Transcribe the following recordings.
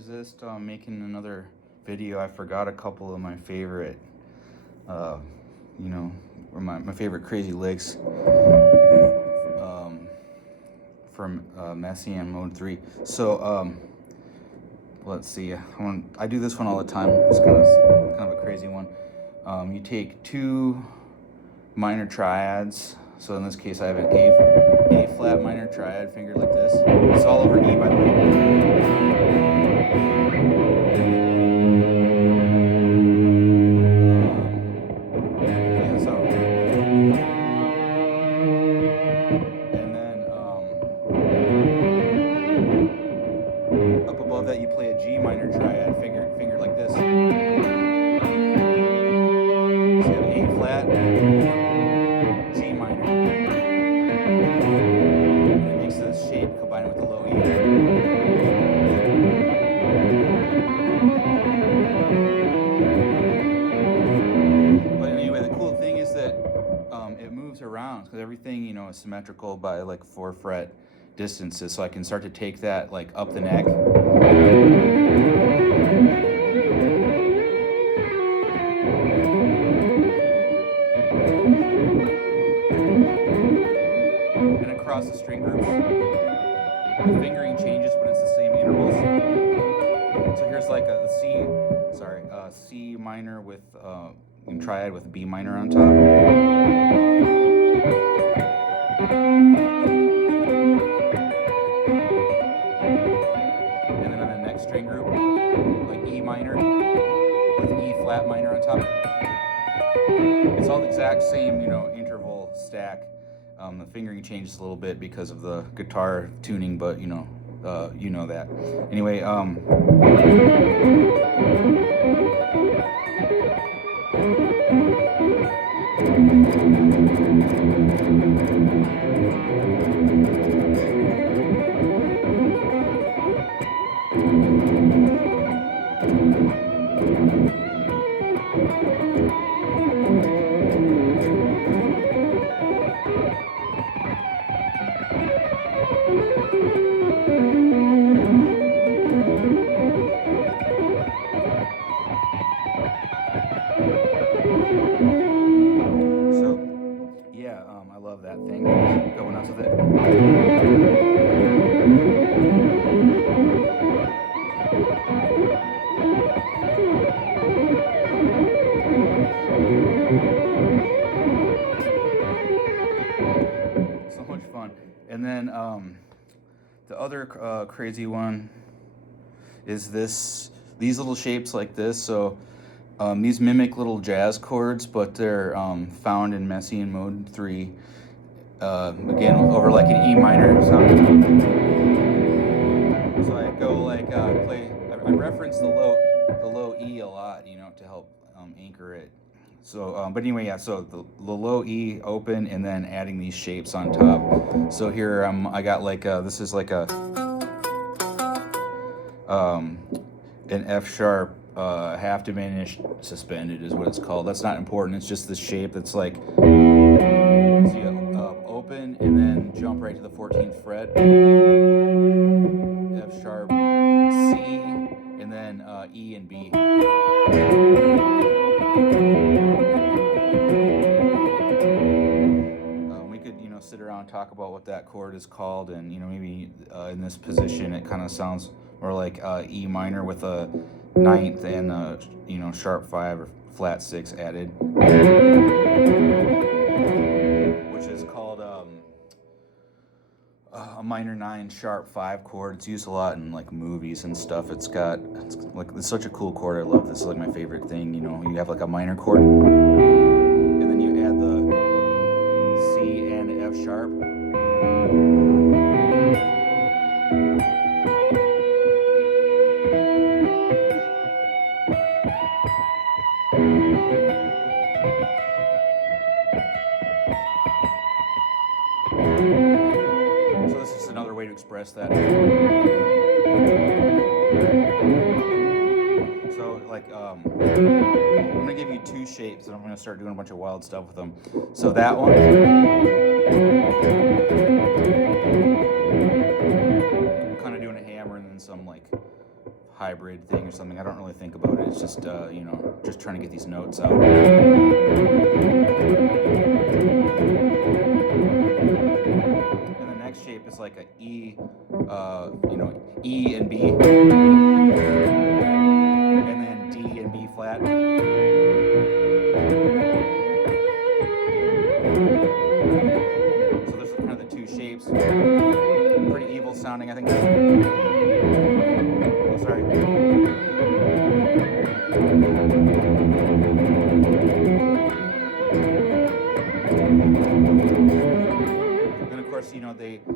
resist making another video. I forgot a couple of my favorite, or my favorite crazy licks from Messiaen Mode 3. So let's see. I do this one all the time. It's kind of a crazy one. You take two minor triads. So in this case, I have an A flat minor triad fingered like this. It's all over E, by the way. And then up above that, you play a G minor triad fingered like this. So you have A flat, G minor. And it makes this shape combined with the low E. But anyway, the cool thing is that it moves around because everything, is symmetrical by like 4 fret distances. So I can start to take that like up the neck. And across the string groups. The fingering changes, but it's the same intervals. So here's like a C minor with triad with B minor on top. And then on the next string group, like E minor with E flat minor on top. It's all the exact same, interval stack. The fingering changes a little bit because of the guitar tuning, but you know that. Anyway, I love that thing. Going nuts with it. So much fun. And then the other crazy one is these little shapes like this. So these mimic little jazz chords, but they're found in Messiaen Mode 3. Again, over like an E minor sound. So I go like play. I reference the low E a lot, to help anchor it. So, but anyway, yeah. So the low E open, and then adding these shapes on top. So here I got like this is like an F sharp. Half diminished suspended is what it's called. That's not important. It's just this shape that's like, so you open and then jump right to the 14th fret, F sharp, C, and then E and B. We could, sit around and talk about what that chord is called, and maybe in this position it kind of sounds more like E minor with a ninth and sharp 5 or flat 6 added, which is called a minor 9 sharp 5 chord. It's used a lot in like movies and stuff. It's such a cool chord. I love this. It's like my favorite thing. You have like a minor chord, and then you add the C and F sharp. So this is another way to express that. So like I'm gonna give you two shapes, and I'm gonna start doing a bunch of wild stuff with them. So that one, I'm kind of doing a hammer and then some like hybrid thing or something. I don't really think about it. It's just, you know, just trying to get these notes out. And the next shape is like a E, you know, E and B. And then D and B flat. So those are kind of the two shapes. Pretty evil sounding, I think. Oh, sorry. Then of course, you know,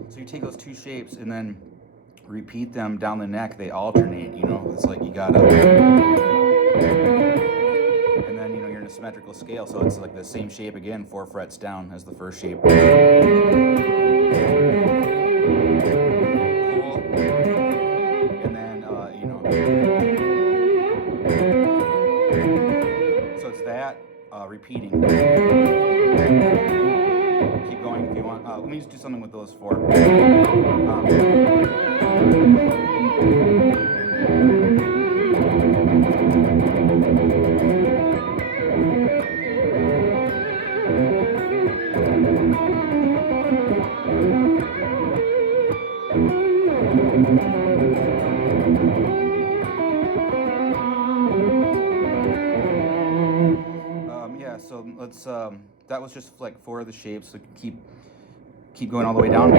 so you take those two shapes and then repeat them down the neck. They alternate, you know. It's like you gotta, and then, you know, you're in a symmetrical scale, so it's like the same shape again, 4 frets down as the first shape. Cool. And then, you know, so it's that, repeating. Keep going if you want. Let me just do something with those 4. Yeah, so let's, that was just like 4 of the shapes, so keep going all the way down.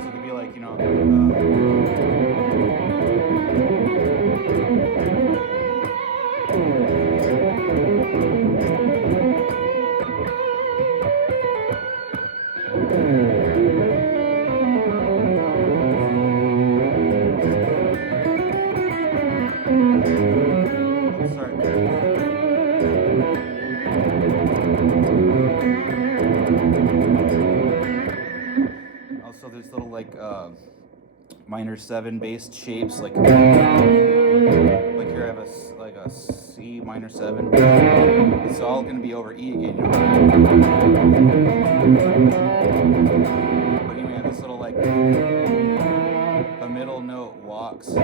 So it could be like, you know, also there's little like minor 7 based shapes, like here I have a C minor 7. It's all going to be over E again, you know? But anyway, I have this little like the middle note walks.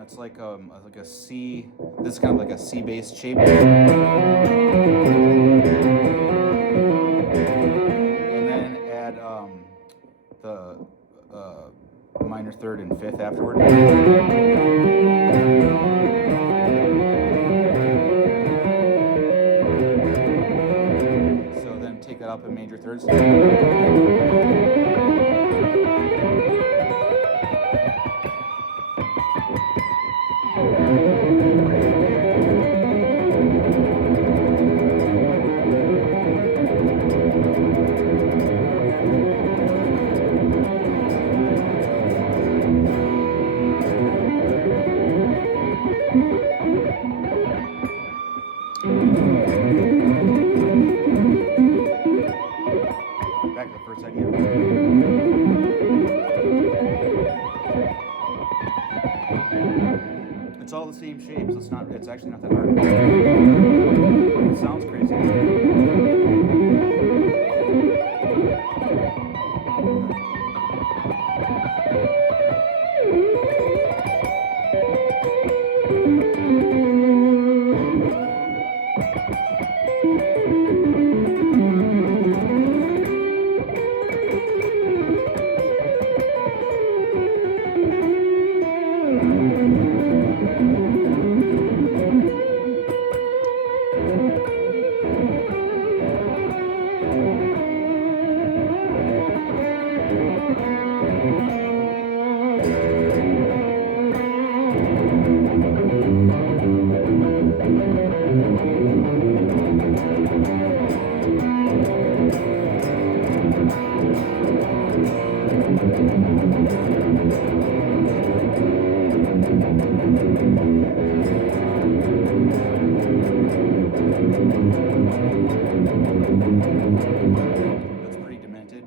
It's like a C. This is kind of like a C-based shape. And then add the minor 3rd and 5th afterward. So then take that up in major 3rds. Back to the first idea. It's all the same shapes. It's actually not that hard. It sounds crazy. That's pretty demented.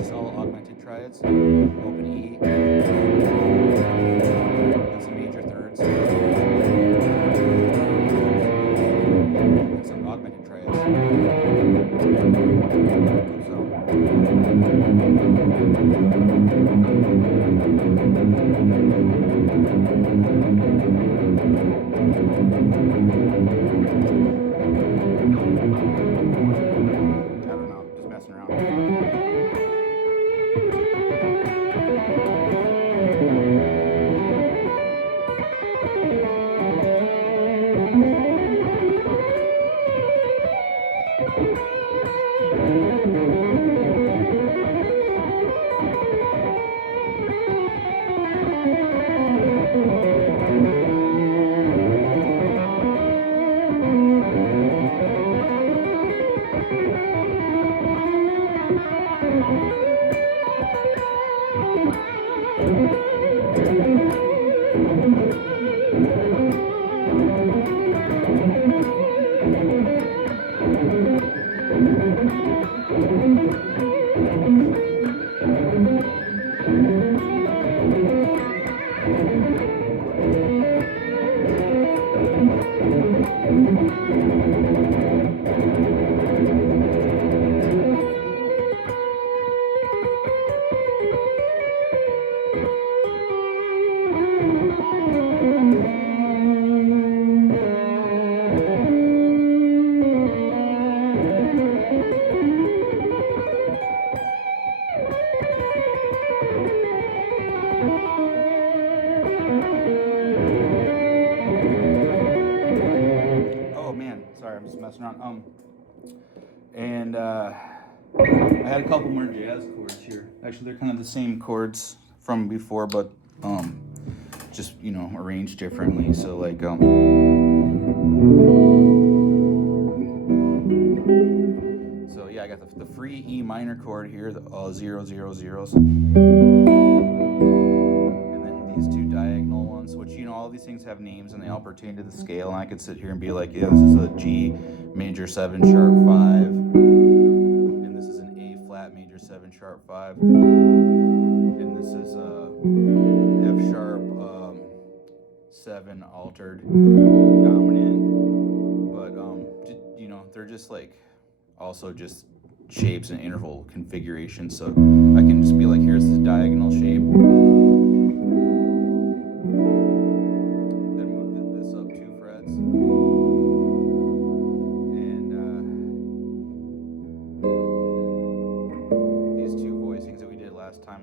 It's all augmented triads. Open E. And some major thirds. And some augmented triads. I don't know, just messing around. Sorry, I'm just messing around. And I had a couple more jazz chords here. Actually, they're kind of the same chords from before, but just arranged differently. So like so yeah, I got the free E minor chord here, the 0 0 zeros. These two diagonal ones, which all these things have names and they all pertain to the scale, and I could sit here and be like, yeah, this is a G major 7 sharp 5, and this is an A flat major 7 sharp 5, and this is a F sharp 7 altered dominant, but they're just like also just shapes and interval configuration, so I can just be like, here's the diagonal shape.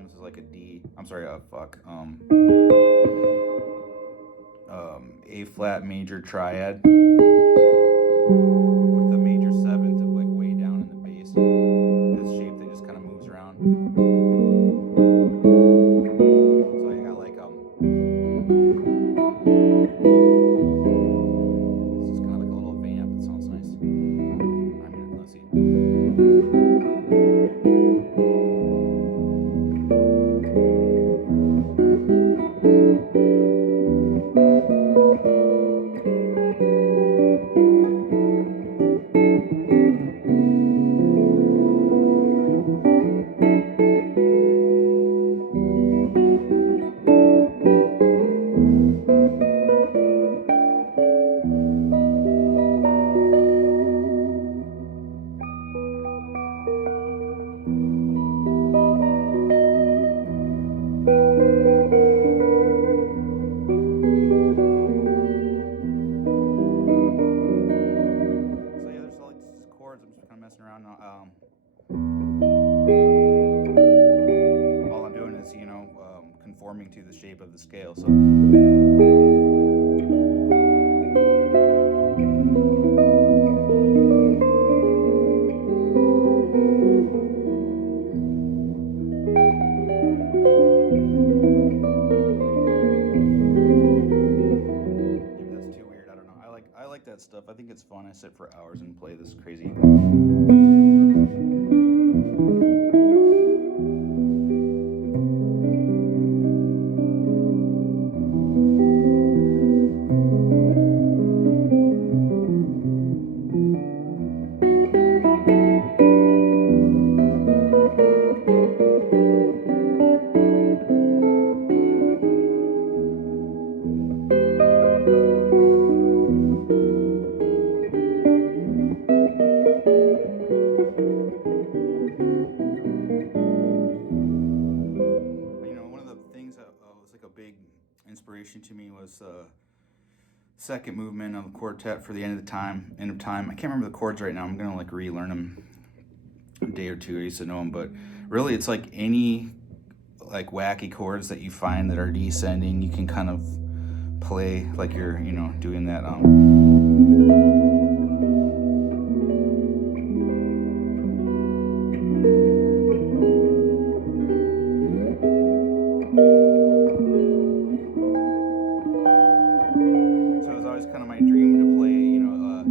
This is like a D. I'm sorry, A flat major triad with the major 7th like way down in the bass. This shape that just kind of moves around. So I got like this is kind of like a little vamp. It sounds nice. I mean, let's see. All I'm doing is, conforming to the shape of the scale. So. I like that stuff. I think it's fun. I sit for hours and play this crazy. inspiration to me was second movement of the quartet for the end of time. I can't remember the chords right now. I'm gonna like relearn them a day or two. I used to know them, but really it's like any like wacky chords that you find that are descending, you can kind of play like you're, you know, doing that so it was always kind of my dream to play, you know,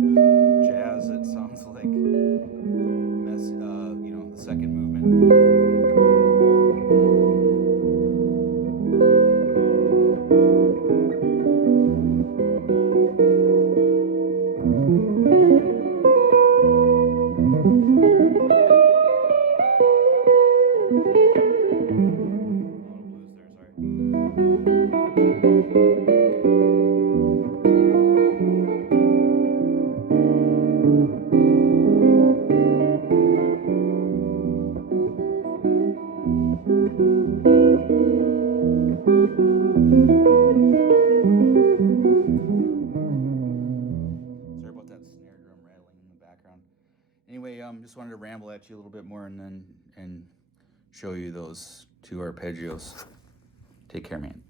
jazz that sounds like you know, the second movement. Sorry about that snare drum rattling in the background. Anyway, just wanted to ramble at you a little bit more and show you those two arpeggios. Take care, man.